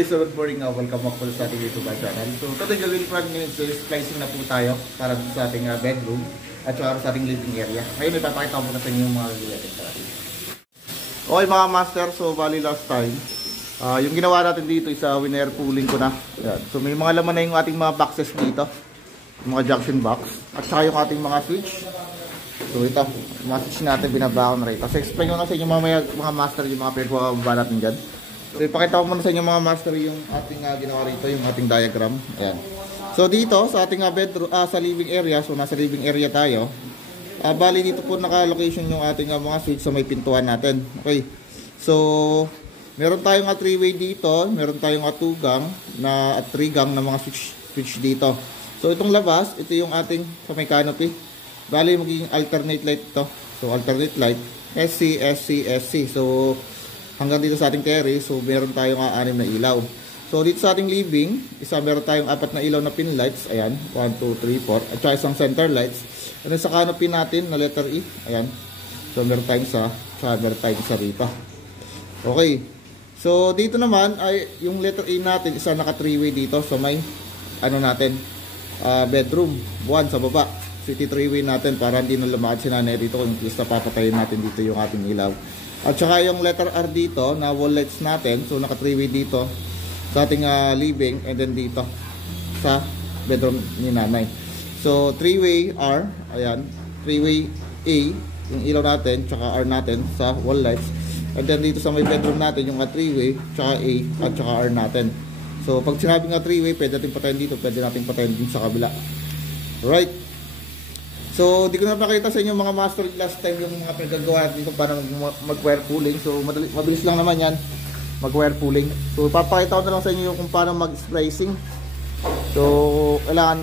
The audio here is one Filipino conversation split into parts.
Okay, so good morning. Welcome back po sa ating YouTube channel. So today gawin po natin ngayon is splicing na po tayo para sa ating bedroom at saka sa ating living area. Ngayon may papakita ko po na sa inyo yung mga gagawin natin. Okay mga master, so bali last time yung ginawa natin dito is win-air pooling ko na. Yan. So may mga laman na yung ating mga boxes dito, mga junction box at saka yung ating mga switch. So ito, mga switch natin binabaon na rin. Kasi explain ko na sa inyo mamaya mga master yung mga pinagpapababa natin dyan. So ipakita ko muna sa inyo mga master yung ating ginawa rito, yung ating diagram. Ayan. So dito sa ating bedroom, sa living area, so nasa living area tayo. Bali dito po naka-location yung ating mga switch sa may pintuan natin. Okay. So meron tayong 3-way dito, meron tayong 2 gang na 3 gang na mga switch dito. So itong labas, ito yung ating sa may canopy. Bali magiging alternate light to. So alternate light, SC, SC, SC. So hanggang dito sa ating terrace, so meron tayong 6 na ilaw. So dito sa ating living, meron tayong 4 na ilaw na pin lights. Ayan, 1, 2, 3, 4. At saka isang center lights. And then sa canopy natin na letter E. Ayan. So meron tayong meron tayong isa rito. Okay. So dito naman ay yung letter E natin, isa naka 3-way dito. So may natin, bedroom 1 sa baba. So iti 3-way natin para hindi na lumakad si nanay dito kung please papatayin natin dito yung ating ilaw. At saka yung letter R dito na wall lights natin. So naka 3-way dito sa ating living and then dito sa bedroom ni nanay. So 3-way R, ayan, 3-way A yung ilaw natin, tsaka R natin sa wall lights. And then dito sa may bedroom natin yung 3-way, tsaka A at tsaka R natin. So pag sinabing 3-way, pwede natin patayin dito, pwede natin patayin din sa kabila. Right. So, di ko na pakita sa inyo mga master last time yung mga pinagagawa dito para mag-wire pooling. So, mabilis lang naman yan mag-wire pooling. So, papakita ko na lang sa inyo kung paano mag-splicing. So, kailangan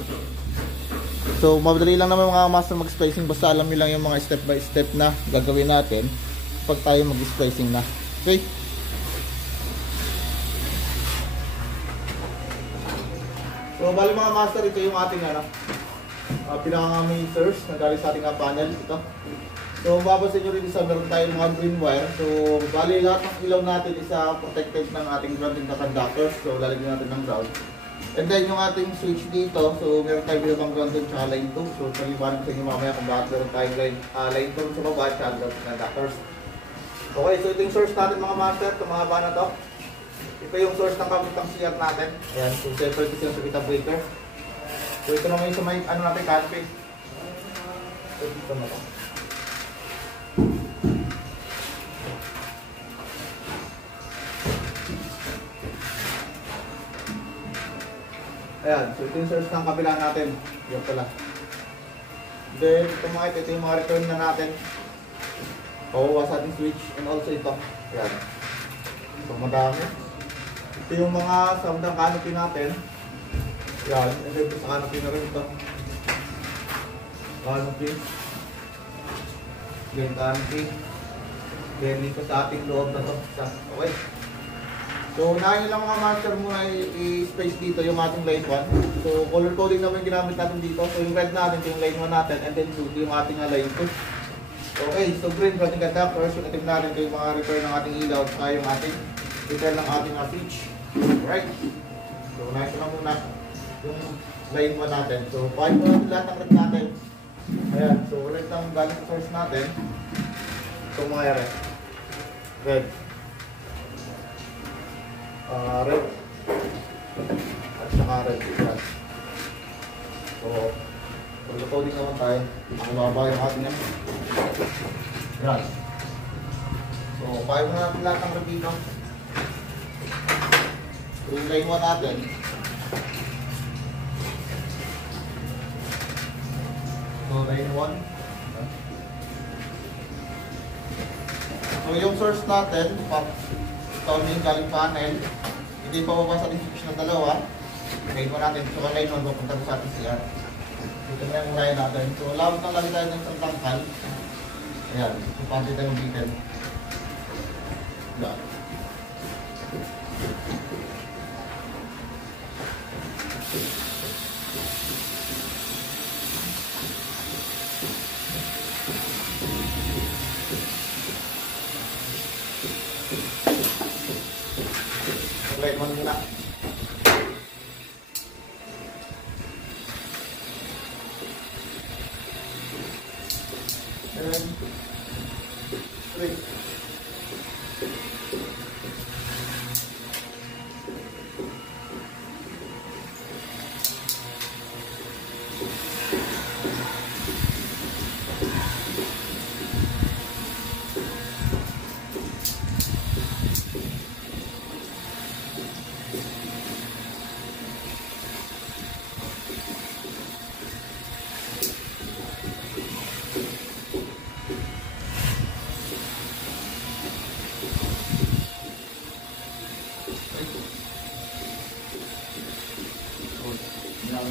madali lang naman mga master mag-splicing. Basta alam nyo lang yung mga step by step na gagawin natin pag tayo mag-splicing na. Okay? So, bali mga master, ito yung ating pinaka-main source na galing sa ating panel ito. So mapapansin nyo rin isa meron tayong mga green wire. So bali lahat ng ilaw natin isa protected ng ating grounding na conductors. So lalagyan natin ng ground. And then yung ating switch dito, so meron tayong binabang ground dun tsaka line 2. So paliwanag sa inyo mamaya kung bakit meron tayong line 2 sa baba at tsaka grounding conductors. Okay, so ito yung source natin mga master. Ito mga ba na to. Ito yung source ng kabutang CR natin. Ayan, so separate ito yung circuit breaker. So ito naman yung sa may natin canopy. So dito na ito. Ayan, so ito yung source ng kabila natin. Yan pala. Then ito yung mga return na natin. Pakuha sa ating switch and also ito. Ayan. So madami. Ito yung mga sound ng canopy natin. Yan, and then sa canopy na rin ito. Canopy. Then canopy. Then dito sa ating loob na ito. Okay. So, unahin nyo lang mga master muna i-space dito yung ating line 1. So, color coding naman yung ginamit natin dito. So, yung red natin, ito yung line 1 natin. And then blue, yung ating line 2. Okay, so green, ating conductors. Yung itim natin, ito yung mga repair ng ating ilaw. At saka yung ating repair ng ating switch. Alright. So, unahin ko lang muna yung line 1 natin. So, pahin mo natin lahat ng red natin. Ayan. So, red ang galing source natin. So, mga red. Red. Red. At saka red. So, pag-coding naman tayo. Mababa yung ating yan. Ayan. So, pahin mo natin lahat ng red dito. So, yung line 1 natin. So, line 1. So, yung source natin, ito yung galing panel. Hindi pa babasa sa switch na dalawa. Line 1 natin. So, line 1 papunta sa ating CR. Ito na yung line natin. So, lawag na lagi tayo ng isang tangkal. Ayan. So, pati tayo mag-detail. Ayan. line 1 muna. And 3.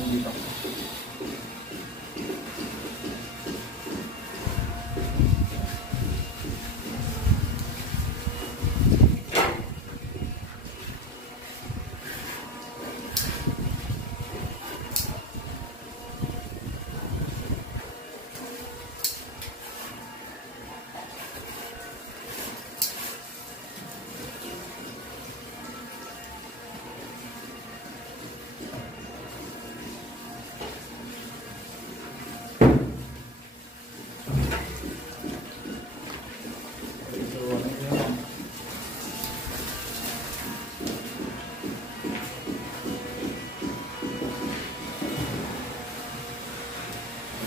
Dito.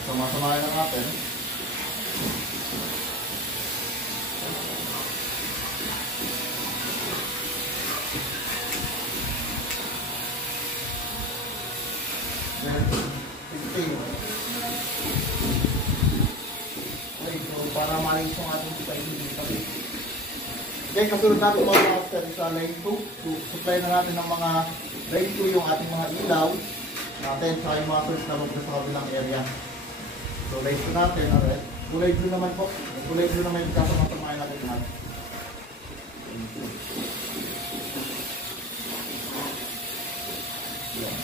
Sama-samahin na natin. Then, 15. Okay, so para malis yung ating spacing dito. Okay, kasunod natin mga master sa line 2. So, supply na natin ng mga line 2 yung ating mga ilaw natin sa yung mga source na sa kabilang area. So, light blue natin, alright. Kulay blue naman po. Kulay blue naman yung kasama-samahin natin lahat. Yan.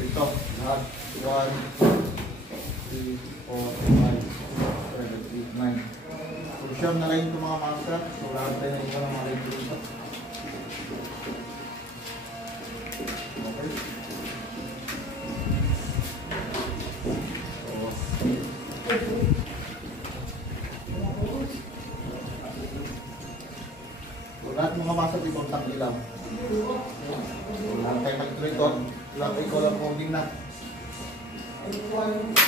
Ito, lahat. 1, 2, 3, 4, 5, 6, 7, 8, 9. So, siyam na line ito mga master. So, lahat tayo na ito ng mga line dito. Okay. So, lahat mga master ito ang ilaw. Lahat tayo mag-trade on. Lahat ay color coding na. Tayo,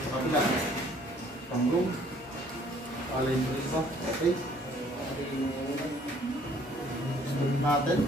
sa kabila pang-room alay mo ito. Okay, sunod natin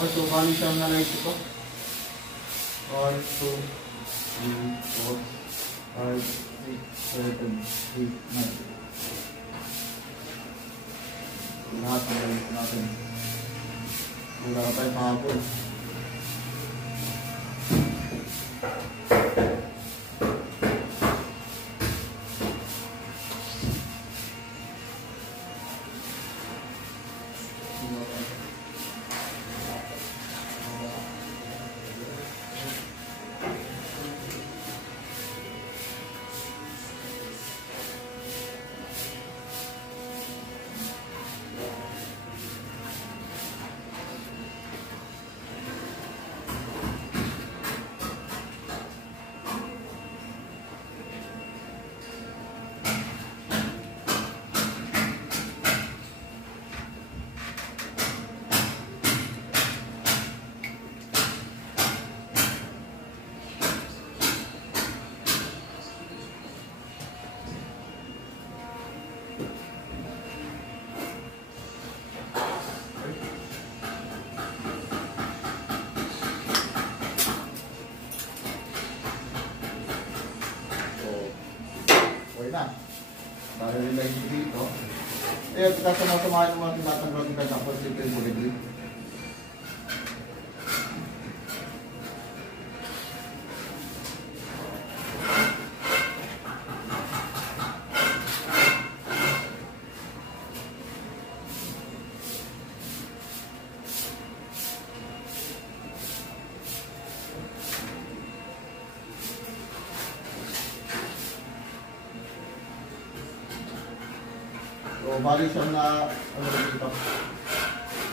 Okay, so bali siya na light ito. 1, 2, 3, 4, 5, 6, 7, 8, 9. Lahat ng light natin. Wala ka tayo kahapon. Na. Para rin lang dito. Eh, kasama-samahan ng mga tinatanggal ng kanyang positive bullet. So, bali siya na, ano rin dito?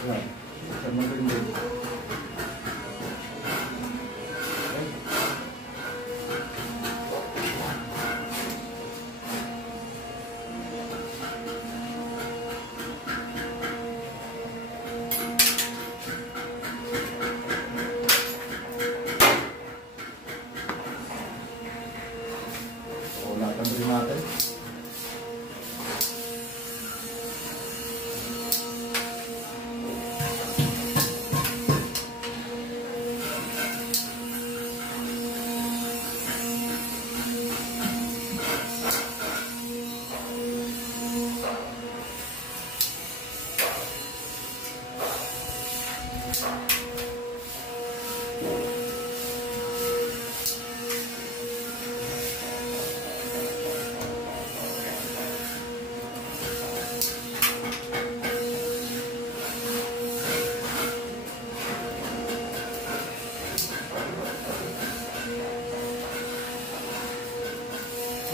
Ayan. Siya mag-rin. So, latan rin natin.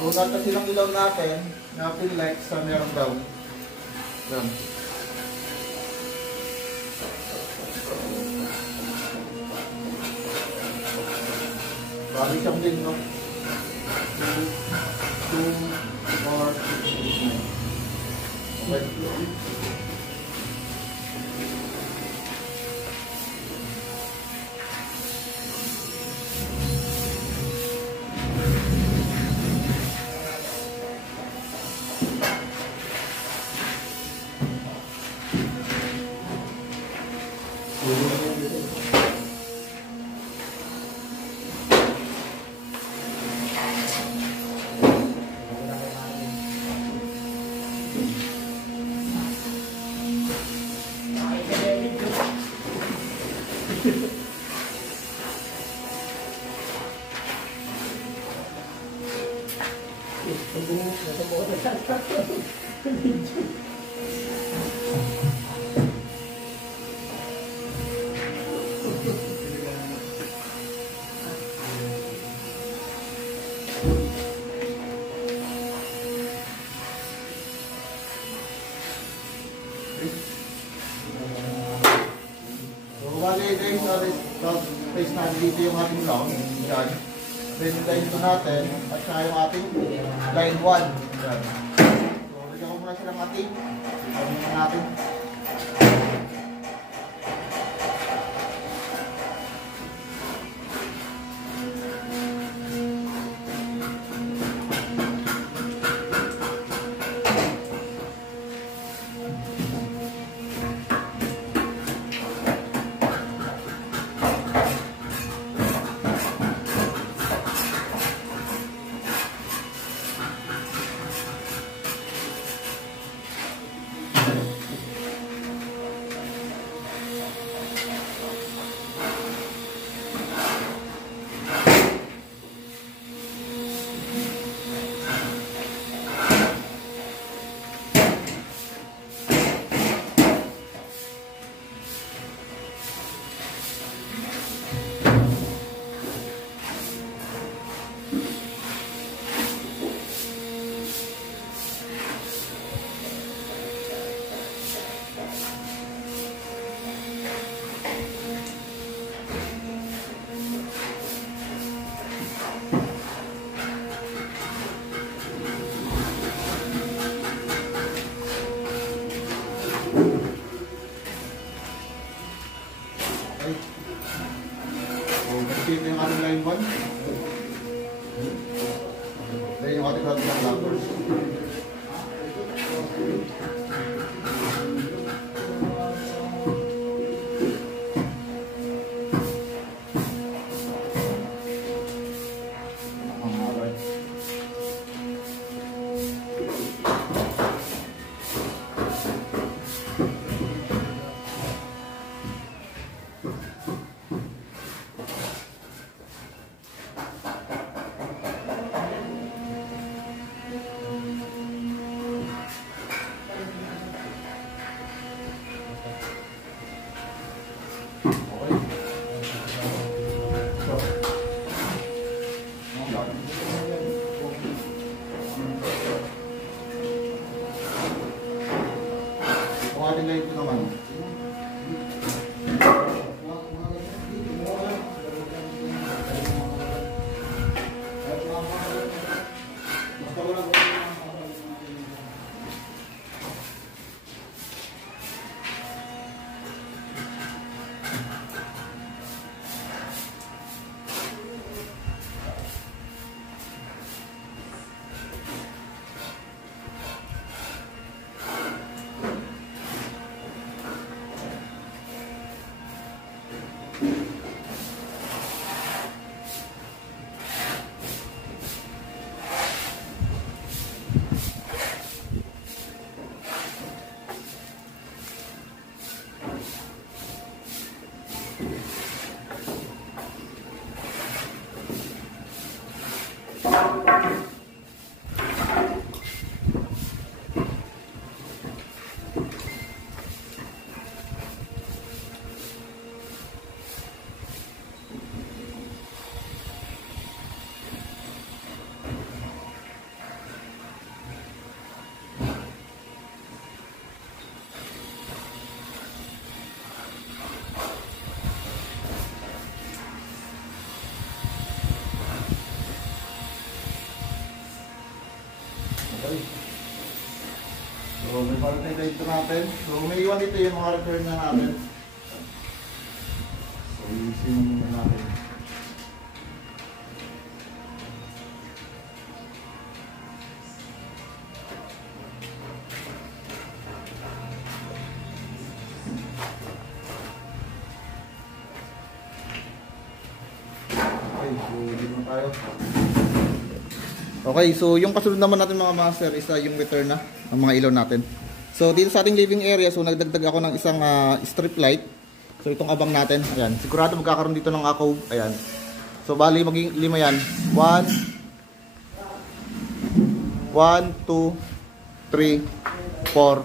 So, gata silang ilaw natin na pin light sa merong brown. Yan. Bali siyang din, no? 2, 4, 6, 9. Okay. Bali guys, place natin dito yung ating long, dyan. Then line 2 natin, at saka yung ating line 1. Dyan. So, bigyan ko muna silang ating natin. ganito naman. So, may parating dito natin. So, may iwan dito yung mga return na natin. So, isin muna natin. Okay, so dito na tayo. Okay, so yung kasunod naman natin mga master is yung return na ng mga ilaw natin. So dito sa ating living area, so nagdagdag ako ng isang strip light. So itong abang natin, ayan. Sigurado magkakaroon dito ng ako, ayan. So bali maging 5 yan. 1 2 3 4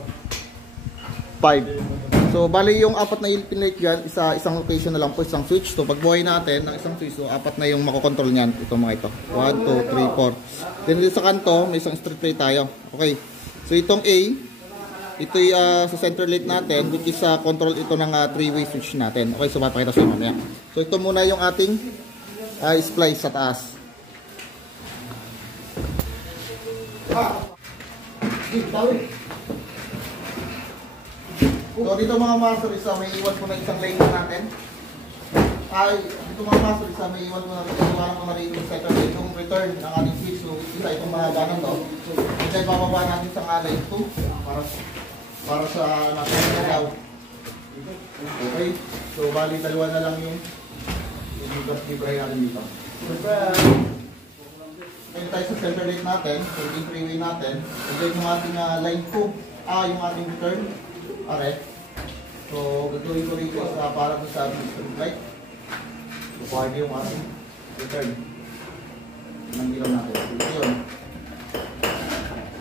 5. So bali yung apat na pin light dyan, isang location na lang po, isang switch. So pag buhay natin ng isang switch, so apat na yung makokontrol niyan. Ito mga ito. 1 2 3 4. Then dito sa kanto, may isang strip light tayo. Okay. So itong A, ito yung sa center light natin, which is control ito ng 3-way switch natin. Okay, so mapakita sa mamaya. So ito muna yung ating splice sa taas. So dito mga master, may iwan ko na isang lane natin. Dito mga master, may iwan ko na rin yung second lane, yung return ng ating switch. So isa itong mga ganang to. And then bababa natin sa lane 2 para sa natin ilaw. Okay, so bali dalawa na lang yung ibray natin dito. Ngayon tayo sa center lane natin, so yung freeway natin. And then yung ating line 2, yung ating return. Are. So, gagawin ko rito para sa strip light. So, pwede yung ating return ng ilaw natin. Ito yun.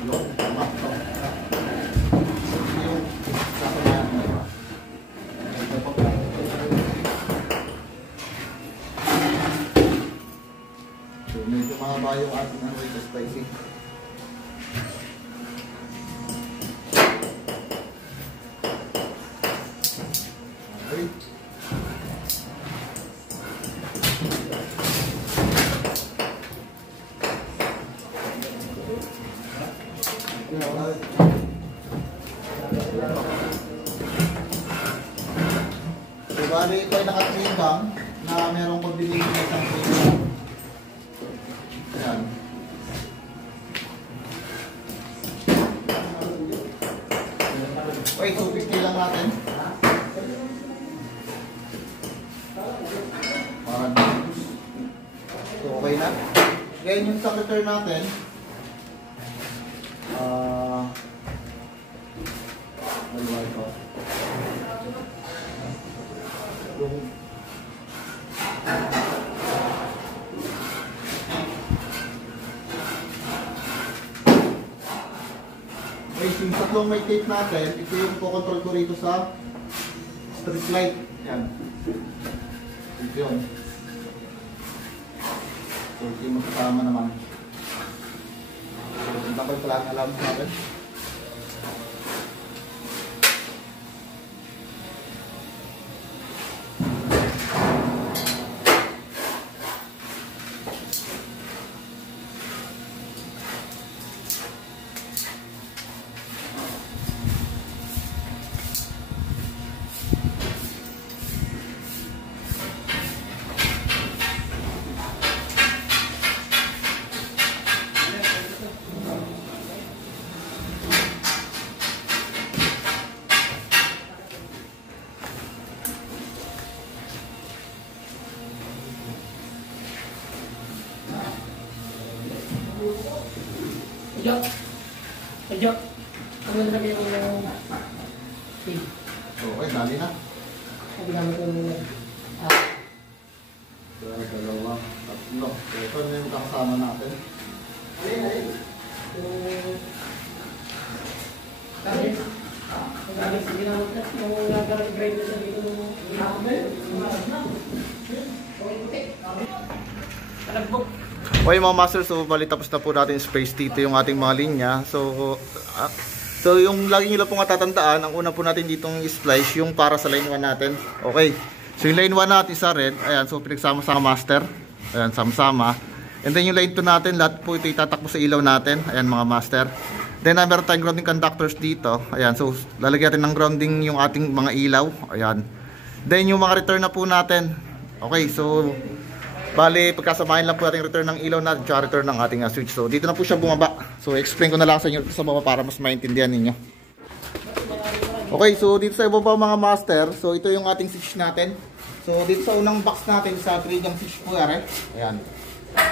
Yun. Tama. Ito yung sasamayan mo. So, medyo mahaba yung ating splicing. So, bali ito ay nakatibang na merong pagbiling ng isang pwede. Ayan. Okay, so 50 lang natin. Para dito. So, okay na. Ngayon yung sa return natin. Ano ba ito? Okay, yung tatlong may tape natin, ito yung po-control ko rito sa strip light. Yan. Ito yun. So, ito yung makasama naman. So, ito ko yung pala ang alam natin. Medyo, ano na lagay yung pig? Okay, dali na. Sabi namin ko yung Dalawa, tatlo. Ito na yung kasama natin. alin? Gamit sa ginamit na yung nagkaroon grinder sa dito ng talagbok. Okay mga master, so bali tapos na po natin space dito yung ating mga linya. So yung lagi nyo lang po nga tatandaan, ang una po natin ditong splice yung para sa line 1 natin. Okay, so yung line 1 natin sa red, ayan, so pinagsama-sama master. Ayan, sama-sama. And then yung line 2 natin, lahat po ito itatakbo sa ilaw natin. Ayan mga master. Then meron tayong grounding conductors dito. Ayan, so lalagyan natin ng grounding yung ating mga ilaw. Ayan. Then yung mga return na po natin. Okay, so bali, pagkasamahin lang po natin return ng ilaw natin at return ng ating switch. So, dito na po siya bumaba. So, explain ko na lang sa inyo sa baba para mas maintindihan ninyo. Okay, so dito sa ibaba mga master, so ito yung ating switch natin. So, dito sa unang box natin sa 3-gang switch po yan. Ayan.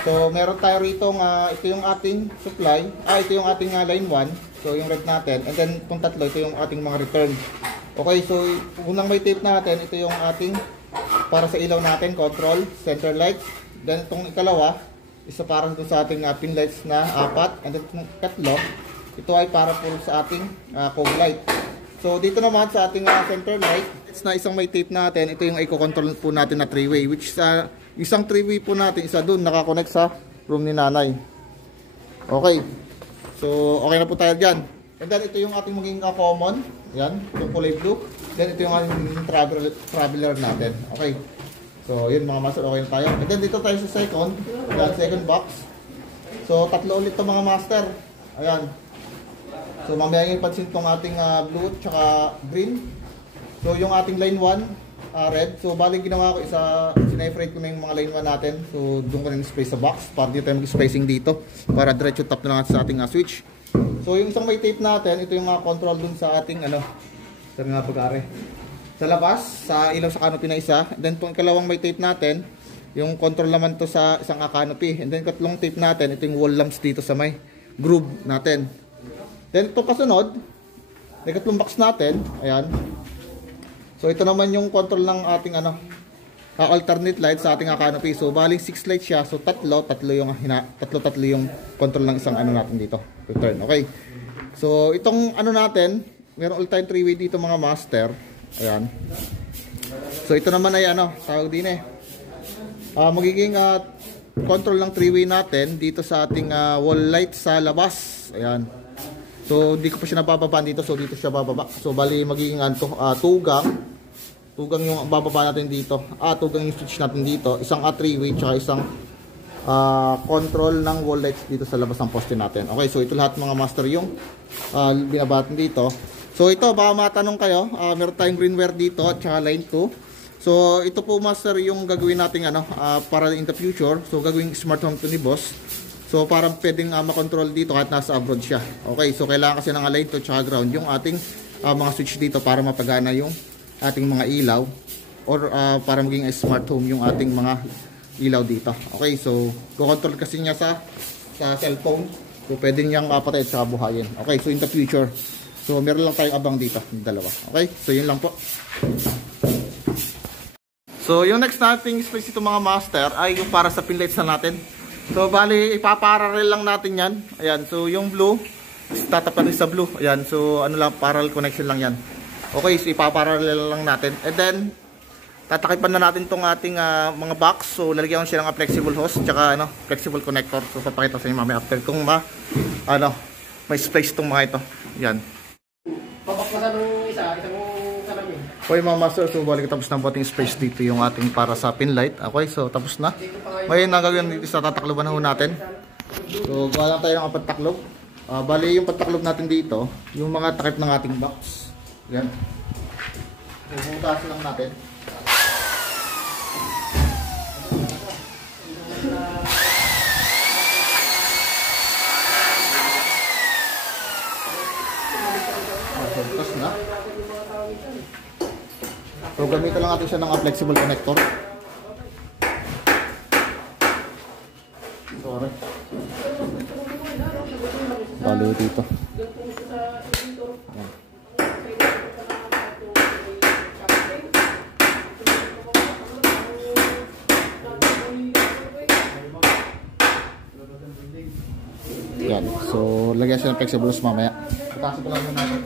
So, meron tayo rito ito yung ating supply. Ito yung ating line 1. So, yung red natin. And then, itong tatlo, ito yung ating mga return. Okay, so unang may tape natin, ito yung ating para sa ilaw natin, control, center light. Then itong ikalawa, isa para sa ating pin lights na 4. And then itong tatlo, ito ay para po sa ating cog light. So dito naman sa ating center light, it's na isang may tape natin, ito yung i-control po natin na 3-way. Which sa isang 3-way po natin, isa dun nakakonect sa room ni nanay. Okay, so okay na po tayo dyan. And then ito yung ating maging common. Yan, itong kulay blue. Then ito yung ating traveler natin. Okay. So yun mga master, okay na tayo. And then dito tayo sa second. Yan, second box. So tatlo ulit itong mga master. Ayan. So mamaya yung pansin itong ating blue tsaka green. So yung ating line 1, red. So bali ginawa ko sinifrate ko na yung mga line 1 natin. So doon ko na space sa box para dito tayo mag-spacing dito. Para diretso tap na lang sa ating switch. So yung isang may tape natin, ito yung control dun sa ating saan nga pag-are? Sa labas, sa ilaw sa canopy na isa. And then itong ikalawang may tape natin, yung control naman to sa isang canopy. And then katlong tape natin, ito yung wall lamps dito sa may groove natin. Then itong kasunod, may katlong box natin, ayan. So ito naman yung control ng ating alternate light sa ating canopy. So baling 6 lights siya. So tatlo yung control ng isang natin dito. Return. Okay. So itong natin, meron all time 3-way dito mga master. Ayan. So ito naman ay tawag din magiging control ng 3-way natin dito sa ating wall light sa labas. Ayan. So hindi ko pa siya nabababa dito. So dito siya bababa. So bali magiging tugang yung bababa natin dito. Tugang yung switch natin dito. Isang 3-way tsaka isang control ng wall lights dito sa labas ng poste natin. Okay, so ito lahat mga master yung binaba natin dito. So ito, baka matanong kayo, meron tayong green wire dito at tsaka line 2. So ito po master yung gagawin natin para in the future. So gagawin smart home to ni boss. So parang pwedeng makontrol dito kahit nasa abroad siya. Okay, so kailangan kasi ng line 2 tsaka ground yung ating mga switch dito para mapagana yung ating mga ilaw or para maging smart home yung ating mga ilaw dito. Okay, so kukontrol kasi niya sa cellphone. So pwede niyang patay at saka buhayin. Okay, so in the future. So meron lang tayong abang dito, dalawa. Okay, so yun lang po. So yung next nating space ito mga master ay yung para sa pin lights na natin. So bali ipaparallel lang natin yan. Ayan, so yung blue tatapan sa blue. Ayan, so lang, parallel connection lang yan. Okay, so ipaparallel lang natin. And then, tatakipan na natin itong ating mga box. So, lalagyan ko siya ng flexible hose, tsaka flexible connector. So, papakita sa inyo mamaya after kung may splice itong mga ito. Yan. Papaklasan ng isang salamin. Okay mga master, so balik tapos na po ating space dito yung ating para sa pin light. Okay, so tapos na. Ngayon, nagagawin dito sa tatakloban ho natin. So, gawa lang tayo ng pataklob. Bali yung pataklob natin dito, yung mga takip ng ating box. Yan. Bubutasin lang natin. Butas na. So gamitan lang natin siya ng flexible connector. Sorry. Balo dito. lagyan siya ng flexible hose mamaya. Patasin ko lang muna natin.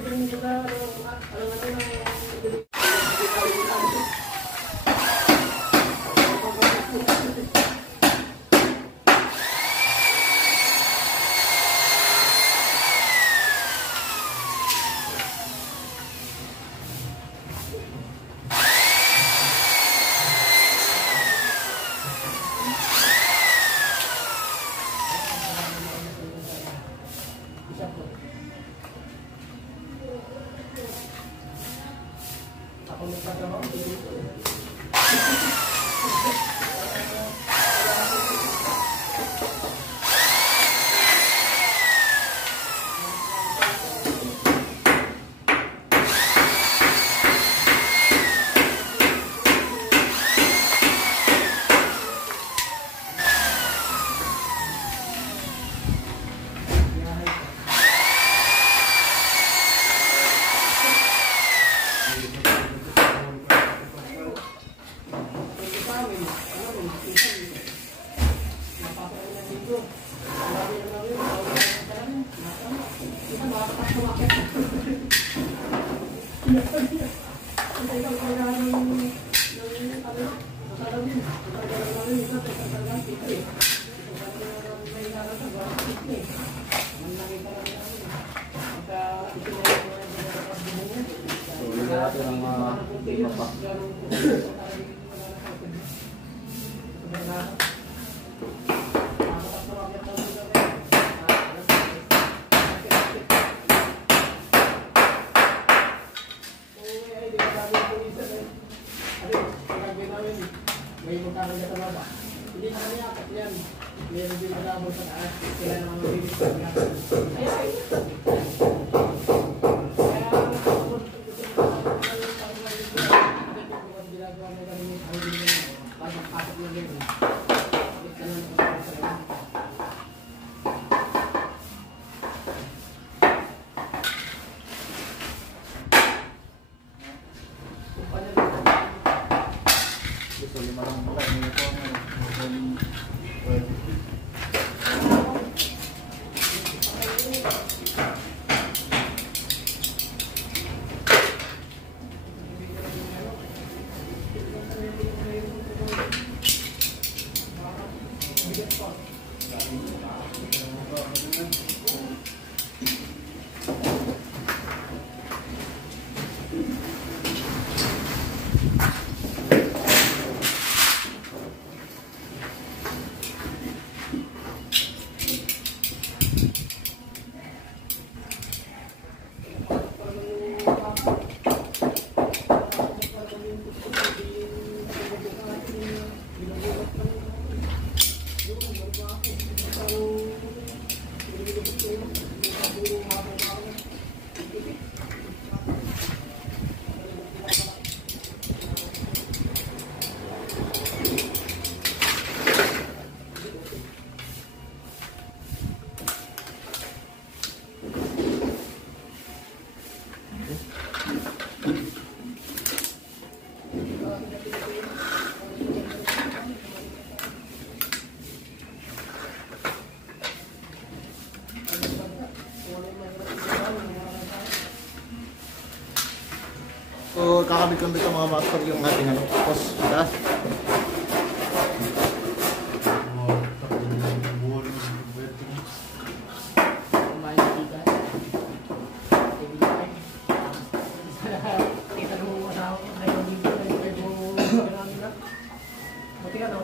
So, kakabit-kabit ang mga master yung ating post.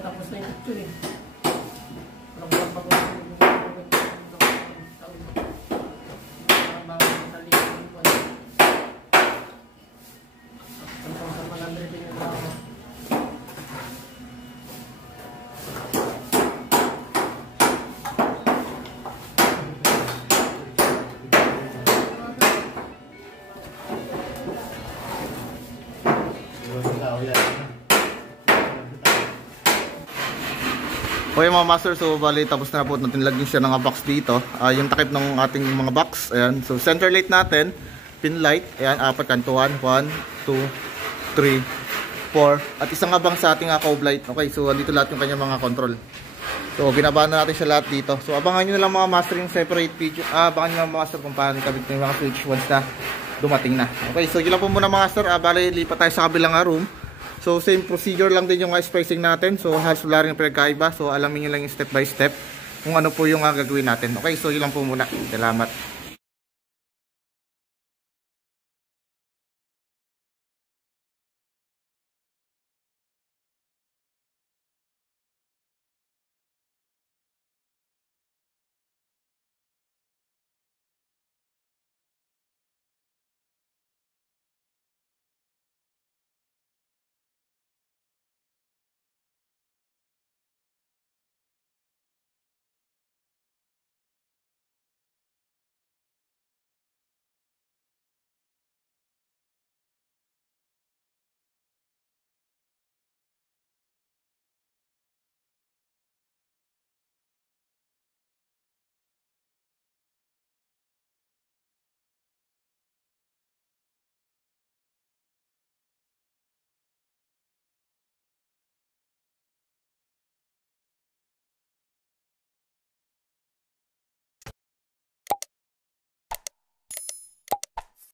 Tapos na yung picture eh. Okay mga master, so bali tapos na po natin lagyan siya ng box dito. Yung takip ng ating mga box, ayan. So center light natin, pin light, ayan, apat kantuhan, 1, 2, 3, 4, at isang abang sa ating cove light. Okay, so dito lahat yung kanyang mga control. So, binaba na natin siya lahat dito. So, abangan nyo na lang mga master yung separate video. Abangan nyo lang mga master kung paano kabit yung mga switch once na dumating na. Okay, so yun lang po muna mga master. Bale, lipat tayo sa kabilang room. So, same procedure lang din yung spacing natin. So, halos wala rin yung pinagkaiba. So, alamin nyo lang yung step by step kung ano po yung gagawin natin. Okay, so yun lang po muna. Salamat.